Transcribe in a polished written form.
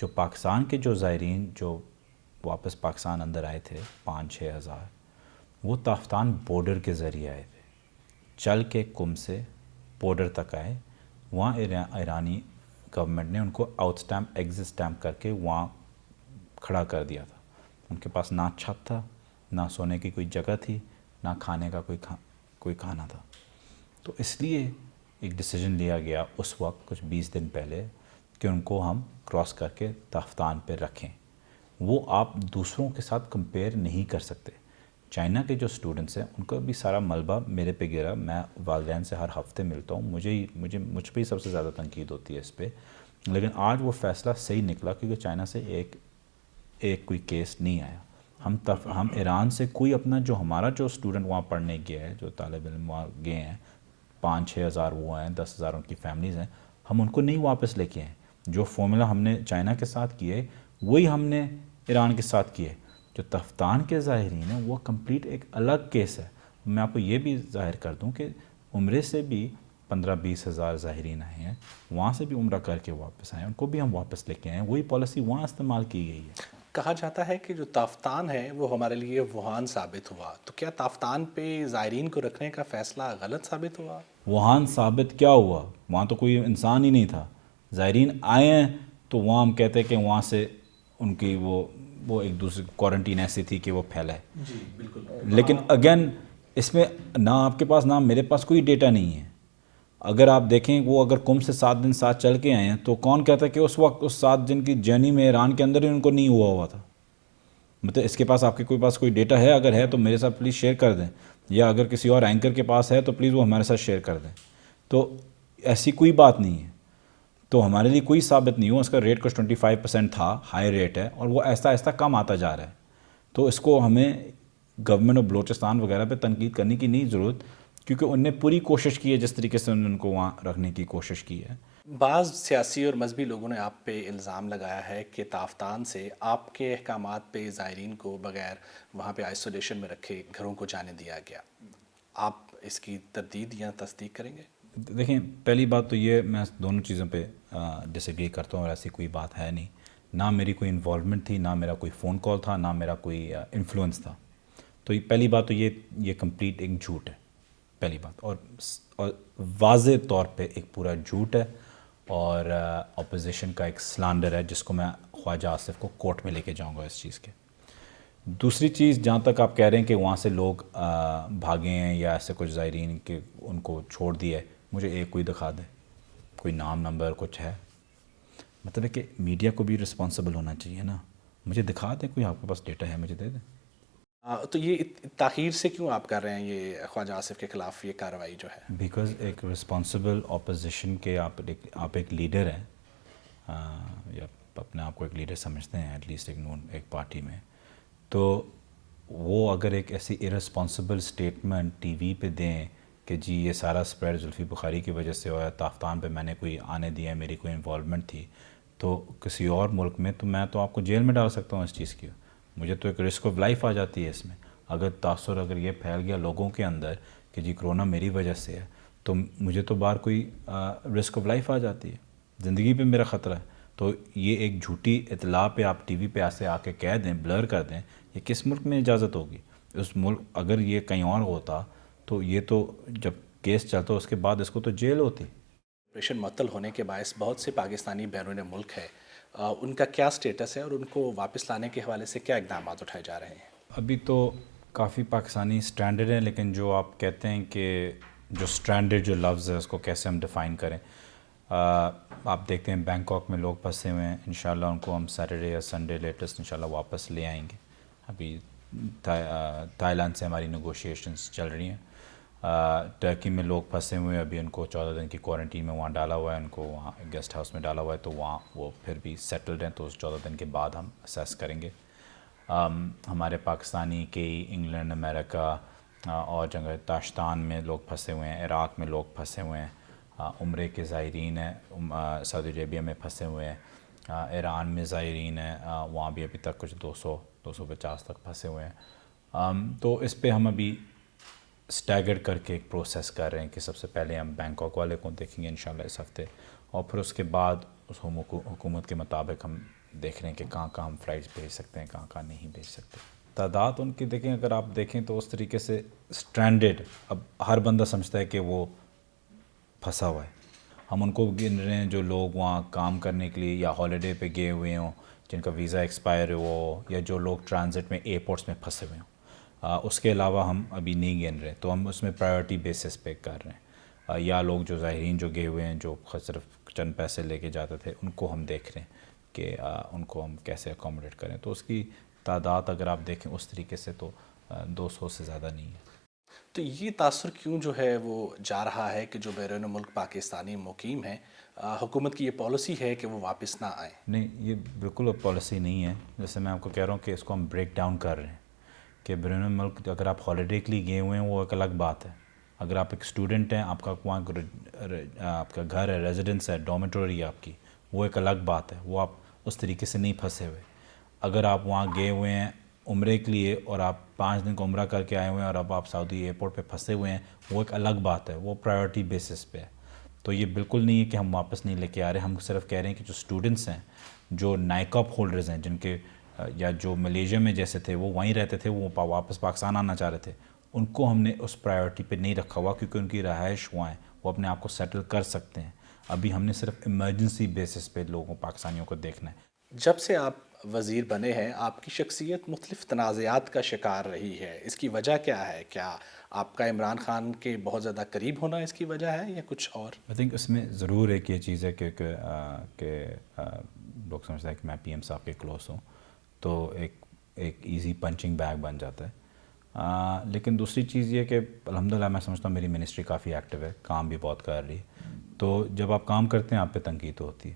جو پاکستان کے جو زائرین جو واپس پاکستان اندر آئے تھے 5-6 ہزار، وہ تافتان بارڈر کے ذریعے آئے تھے، چل کے کم سے بارڈر تک آئے، وہاں ایرانی گورنمنٹ نے ان کو آؤٹ اسٹیمپ ایگزٹ اسٹیمپ کر کے وہاں کھڑا کر دیا تھا۔ ان کے پاس نہ چھت تھا، نہ سونے کی کوئی جگہ تھی، نہ کھانے کا کوئی کھانا تھا۔ تو اس لیے ایک ڈیسیجن لیا گیا اس وقت کچھ 20 دن پہلے کہ ان کو ہم کراس کر کے تافتان پہ رکھیں۔ وہ آپ دوسروں کے ساتھ کمپیئر نہیں کر سکتے۔ چائنا کے جو اسٹوڈنٹس ہیں ان کا بھی سارا ملبہ میرے پہ گرا، میں والدین سے ہر ہفتے ملتا ہوں، مجھ پہ ہی سب سے زیادہ تنقید ہوتی ہے اس پہ، لیکن آج وہ فیصلہ صحیح نکلا کیونکہ چائنا سے ایک کوئی کیس نہیں آیا۔ ہم ایران سے کوئی اپنا ہمارا اسٹوڈنٹ وہاں پڑھنے گیا ہے، جو طالب علم وہاں گئے ہیں 5-6 ہزار وہ ہیں، 10 ہزار ان کی فیملیز ہیں، ہم ان کو نہیں واپس لے کے آئے۔ جو فارمولا ہم نے چائنا کے ساتھ کیے وہی ہم نے ایران کے ساتھ کیے۔ جو تفتان کے ظاہرین ہیں وہ کمپلیٹ ایک الگ کیس ہے۔ میں آپ کو یہ بھی ظاہر کر دوں کہ عمرے سے بھی 15-20 ہزار ظاہرین آئے ہیں، وہاں سے بھی عمرہ کر کے واپس آئے ہیں، ان کو بھی ہم واپس لے کے آئے ہیں، وہی پالیسی وہاں استعمال کی گئی ہے۔ کہا جاتا ہے کہ جو تافتان ہے وہ ہمارے لیے ووہان ثابت ہوا، تو کیا تافتان پہ زائرین کو رکھنے کا فیصلہ غلط ثابت ہوا؟ وہاں ثابت کیا ہوا؟ وہاں تو کوئی انسان ہی نہیں تھا۔ زائرین آئے ہیں تو وہاں ہم کہتے ہیں کہ وہاں سے ان کی وہ ایک دوسرے کوارنٹین ایسی تھی کہ وہ پھیلا ہے۔ جی بالکل۔ لیکن اگین اس میں نہ آپ کے پاس نہ میرے پاس کوئی ڈیٹا نہیں ہے۔ اگر آپ دیکھیں وہ اگر کم سے 7 دن ساتھ چل کے آئے ہیں تو کون کہتا ہے کہ اس وقت اس 7 دن کی جرنی میں ایران کے اندر ہی ان کو نہیں ہوا تھا؟ مطلب اس کے پاس آپ کے پاس کوئی ڈیٹا ہے؟ اگر ہے تو میرے ساتھ پلیز شیئر کر دیں، یا اگر کسی اور اینکر کے پاس ہے تو پلیز وہ ہمارے ساتھ شیئر کر دیں۔ تو ایسی کوئی بات نہیں ہے، تو ہمارے لیے کوئی ثابت نہیں ہوا۔ اس کا ریٹ کچھ 25% تھا، ہائی ریٹ ہے، اور وہ آہستہ آہستہ کم آتا جا رہا ہے۔ تو اس کو ہمیں گورنمنٹ آف بلوچستان وغیرہ پہ تنقید کرنے کی نہیں ضرورت، کیونکہ ان نے پوری کوشش کی ہے جس طریقے سے انہوں نے ان کو وہاں رکھنے کی کوشش کی ہے۔ بعض سیاسی اور مذہبی لوگوں نے آپ پہ الزام لگایا ہے کہ تافتان سے آپ کے احکامات پہ زائرین کو بغیر وہاں پہ آئسولیشن میں رکھے گھروں کو جانے دیا گیا۔ آپ اس کی تردید یا تصدیق کریں گے؟ دیکھیں، پہلی بات تو یہ میں دونوں چیزوں پہ ڈس ایگری کرتا ہوں، اور ایسی کوئی بات ہے نہیں۔ نہ میری کوئی انوالومنٹ تھی، نہ میرا کوئی فون کال تھا، نہ میرا کوئی انفلوئنس تھا۔ تو پہلی بات تو یہ کمپلیٹ ایک جھوٹ ہے، پہلی بات، اور واضح طور پہ ایک پورا جھوٹ ہے، اور اپوزیشن کا ایک سلانڈر ہے جس کو میں خواجہ آصف کو کورٹ میں لے کے جاؤں گا اس چیز کے۔ دوسری چیز، جہاں تک آپ کہہ رہے ہیں کہ وہاں سے لوگ بھاگے ہیں یا ایسے کچھ زائرین کہ ان کو چھوڑ دیا ہے، مجھے ایک کوئی دکھا دے، کوئی نام نمبر کچھ ہے؟ مطلب ہے کہ میڈیا کو بھی رسپانسبل ہونا چاہیے نا، مجھے دکھا دیں، کوئی آپ کے پاس ڈیٹا ہے مجھے دے دیں۔ تو یہ تاخیر سے کیوں آپ کر رہے ہیں یہ خواجہ آصف کے خلاف یہ کارروائی جو ہے؟ بیکاز ایک رسپانسبل اپوزیشن کے آپ ایک لیڈر ہیں، یا اپنے آپ کو ایک لیڈر سمجھتے ہیں ایٹ لیسٹ ایک پارٹی میں، تو وہ اگر ایک ایسی ارسپانسبل سٹیٹمنٹ ٹی وی پہ دیں کہ جی یہ سارا سپریڈ زلفی بخاری کی وجہ سے ہوا ہے، تافتان پہ میں نے کوئی آنے دیا ہے، میری کوئی انوالومنٹ تھی، تو کسی اور ملک میں تو میں تو آپ کو جیل میں ڈال سکتا ہوں اس چیز کی، مجھے تو ایک رسک آف لائف آ جاتی ہے اس میں۔ اگر تاثر اگر یہ پھیل گیا لوگوں کے اندر کہ جی کرونا میری وجہ سے ہے، تو مجھے تو باہر کوئی رسک آف لائف آ جاتی ہے، زندگی پہ میرا خطرہ ہے۔ تو یہ ایک جھوٹی اطلاع پہ آپ ٹی وی پہ ایسے آ کے کہہ دیں، بلر کر دیں، یہ کس ملک میں اجازت ہوگی؟ اس ملک اگر یہ کہیں اور ہوتا تو یہ تو جب کیس چلتا اس کے بعد اس کو تو جیل ہوتی۔ آپریشن معطل ہونے کے باعث بہت سے پاکستانی بیرون ملک ہے، ان کا کیا سٹیٹس ہے اور ان کو واپس لانے کے حوالے سے کیا اقدامات اٹھائے جا رہے ہیں؟ ابھی تو کافی پاکستانی سٹرینڈڈ ہیں، لیکن جو آپ کہتے ہیں کہ جو سٹرینڈڈ جو لفظ ہے اس کو کیسے ہم ڈیفائن کریں، آپ دیکھتے ہیں بینکاک میں لوگ پھنسے ہوئے ہیں، انشاءاللہ ان کو ہم سیٹرڈے یا سنڈے لیٹسٹ انشاءاللہ واپس لے آئیں گے۔ ابھی تھائی لینڈ سے ہماری نیگوشیشنز چل رہی ہیں۔ ٹرکی میں لوگ پھنسے ہوئے ہیں، ابھی ان کو 14 دن کی کوارنٹین میں وہاں ڈالا ہوا ہے، ان کو وہاں گیسٹ ہاؤس میں ڈالا ہوا ہے، تو وہاں وہ پھر بھی سیٹلڈ ہیں، تو اس 14 دن کے بعد ہم اسیس کریں گے۔ ہمارے پاکستانی کئی انگلینڈ، امریکہ اور جگہ تاشتان میں لوگ پھنسے ہوئے ہیں، عراق میں لوگ پھنسے ہوئے ہیں، عمرے کے زائرین ہیں، سعودی عربیہ میں پھنسے ہوئے ہیں، ایران میں زائرین ہیں، وہاں بھی ابھی تک کچھ 250 تک پھنسے ہوئے ہیں۔ تو اس پہ ہم ابھی اسٹیگرڈ کر کے ایک پروسیس کر رہے ہیں کہ سب سے پہلے ہم بینکاک والے کو دیکھیں گے انشاءاللہ اس ہفتے، اور پھر اس کے بعد اس حکومت کے مطابق ہم دیکھ رہے ہیں کہ کہاں کہاں ہم فلائٹس بھیج سکتے ہیں، کہاں کہاں نہیں بھیج سکتے. تعداد ان کی دیکھیں، اگر آپ دیکھیں تو اس طریقے سے اسٹرینڈڈ، اب ہر بندہ سمجھتا ہے کہ وہ پھنسا ہوا ہے. ہم ان کو گن رہے ہیں جو لوگ وہاں کام کرنے کے لیے یا ہالیڈے پہ گئے ہوئے ہوں، جن کا ویزا ایکسپائر ہو، یا جو لوگ ٹرانزٹ میں ایئرپورٹس میں پھنسے ہوئے ہوں. اس کے علاوہ ہم ابھی نہیں گن رہے، تو ہم اس میں پرائیورٹی بیسس پہ کر رہے ہیں. یا لوگ جو زائرین جو گئے ہوئے ہیں، جو صرف چند پیسے لے کے جاتے تھے، ان کو ہم دیکھ رہے ہیں کہ ان کو ہم کیسے اکوموڈیٹ کریں. تو اس کی تعداد اگر آپ دیکھیں اس طریقے سے تو 200 سے زیادہ نہیں ہے. تو یہ تاثر کیوں جو ہے وہ جا رہا ہے کہ جو بیرون ملک پاکستانی مقیم ہیں، حکومت کی یہ پالیسی ہے کہ وہ واپس نہ آئیں؟ نہیں، یہ بالکل اب پالیسی نہیں ہے. جیسے میں آپ کو کہہ رہا ہوں کہ اس کو ہم بریک ڈاؤن کر رہے ہیں کہ بیرون ملک اگر آپ ہالیڈے کے لیے گئے ہوئے ہیں وہ ایک الگ بات ہے. اگر آپ ایک اسٹوڈنٹ ہیں، آپ کا وہاں آپ کا گھر ہے، ریزیڈنس ہے، ڈومیٹوری ہے آپ کی، وہ ایک الگ بات ہے. وہ آپ اس طریقے سے نہیں پھنسے ہوئے. اگر آپ وہاں گئے ہوئے ہیں عمرے کے لیے اور آپ 5 دن کا عمرہ کر کے آئے ہوئے ہیں اور اب آپ سعودی ایئرپورٹ پہ پھنسے ہوئے ہیں، وہ ایک الگ بات ہے. وہ پرائیورٹی بیسس پہ ہے. تو یہ بالکل نہیں ہے کہ ہم واپس نہیں لے کے آ رہے. ہم صرف کہہ رہے ہیں کہ جو اسٹوڈنٹس ہیں، جو نائکاپ ہولڈرز ہیں، جن کے یا جو ملیشیا میں جیسے تھے وہ وہیں رہتے تھے، وہ واپس پاکستان آنا چاہ رہے تھے، ان کو ہم نے اس پرائیورٹی پہ نہیں رکھا ہوا کیونکہ ان کی رہائش وہاں ہے، وہ اپنے آپ کو سیٹل کر سکتے ہیں. ابھی ہم نے صرف ایمرجنسی بیسس پہ لوگوں پاکستانیوں کو دیکھنا ہے. جب سے آپ وزیر بنے ہیں، آپ کی شخصیت مختلف تنازعات کا شکار رہی ہے. اس کی وجہ کیا ہے؟ کیا آپ کا عمران خان کے بہت زیادہ قریب ہونا اس کی وجہ ہے یا کچھ اور؟ آئی تھنک اس میں ضرور ایک یہ چیز ہے کہ لوگ سمجھتے ہیں کہ میں پی ایم صاحب کے کلوز ہوں، تو ایک ایزی پنچنگ بیگ بن جاتا ہے. لیکن دوسری چیز یہ کہ الحمدللہ میں سمجھتا ہوں میری منسٹری کافی ایکٹیو ہے، کام بھی بہت کر رہی ہے. تو جب آپ کام کرتے ہیں آپ پہ تنقید ہوتی ہے.